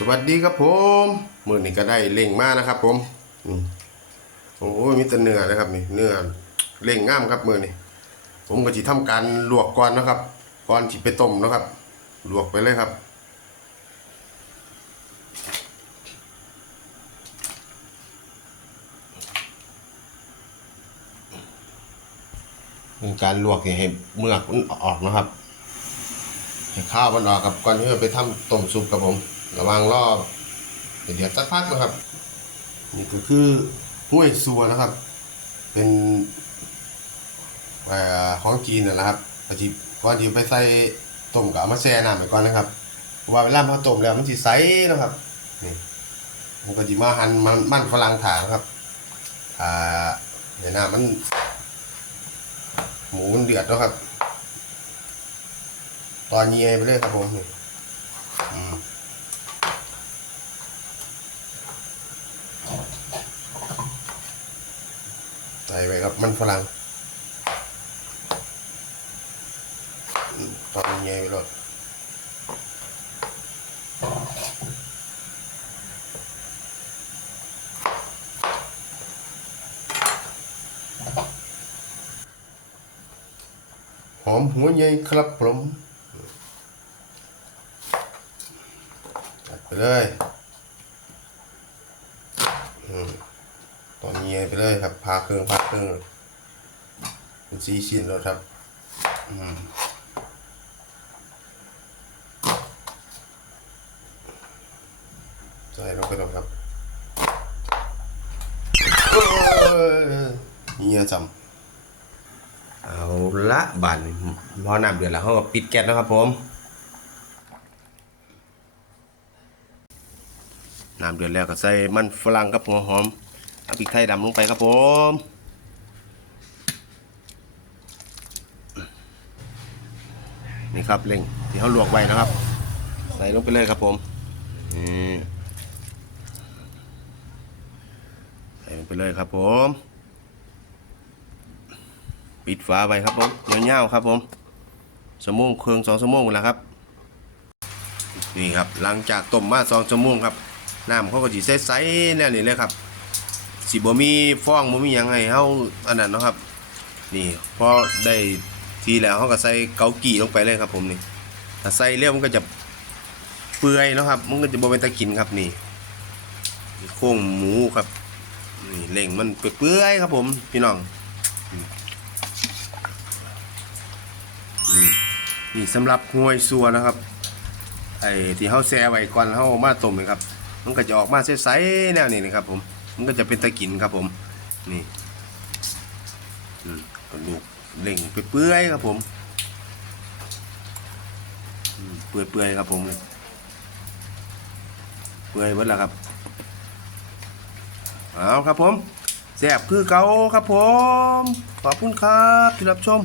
สวัสดีครับผมมือนี้ก็ได้เล่งมากนะครับ ผมอโอ้ยมีแต่เนื้อนะครับนี่เนื้อเล่งง่ามครับมือนี้ผมก็จะทำการลวกก่อนนะครับ ก่อนที่ไปต้มนะครับ ลวกไปเลยครับ เป็นการลวกให้เมือกมันออกนะครับให้ข้าวมันออกครับก่อนที่จะไปทำต้มซุปครับผม ระวังรอบเดี๋ยวสักพักนะครับ นี่ก็คือห้วยซัวนะครับ เป็นอของจีนนะครับกะทิก่อนที่ไปใส่ต้มกับเอามาแช่น้ำไปก่อนนะครับเพราะว่าเวลาพอต้มแล้วมันสิใสนะครับนี่ผมก็จิมาหั่นมันมันฝรั่งถานะครับอ่าเดี๋ยวน้ำมัน หมูมันเดือดแล้วครับ ตอนเยียไปเลยครับผมนี่อืมใส่ไปครับมันฝรั่งตอนเยียไปเลยหอมหัวใหญ่ครับผมจัดไปเลยอืมตอน เยียไปเลยครับพาเครื่องพาเครื่องเป็นสีชิ้นแล้วครับ อืมใส่ลงไปแล้วครับเอ้ยเฮียจำเอาละบานพอน้ำเดือดแล้วเขาก็ปิดแก๊สนะครับผมน้ำเดือดแล้วก็ใส่มันฝรั่งกับหัวหอม เอาพริกไทยดำลงไปครับผมนี่ครับเล่งที่เขาลวกไว้นะครับ ใส่ลงไปเลยครับผมนี่ใส่ลงไปเลยครับผม ปิดฝาไว้ครับผมเงาวๆครับผมสมงเครื่องสองสมงหมดแล้วครับนี่ครับหลังจากต้มมาสองชั่วโมงครับน้ำเขาก็จีใสๆแน่นี่เลยครับ สิบ่มีฟองบ่มีหยังให้เฮาอันนั้นเนาะครับ นี่พอได้ทีแล้วเขาก็ใส่เกากี่ลงไปเลยครับ ผมนี่ถ้าใส่เร็วมันก็จะเปื่อยเนาะครับ มันก็จะบ่เป็นตะกินครับนี่โค้งหมูครับนี่เล่งมันเปื่อยๆครับ ผมพี่น้องนี่สำหรับห้วยซัวนะครับไอ้ที่เขาแช่ไว้ก่อนเขาเอามาต้มนี่ครับ มันก็จะออกมาใสๆแนวนี้นะครับผม มันก็จะเป็นตะกินครับผม นี่อืมกระดูกเล่งเปื่อยๆครับผมอืมเปื่อยๆครับผม เปื่อยหมดแล้วครับ เอาครับผมแซ่บคือเก่าครับผม ขอบคุณครับที่รับชม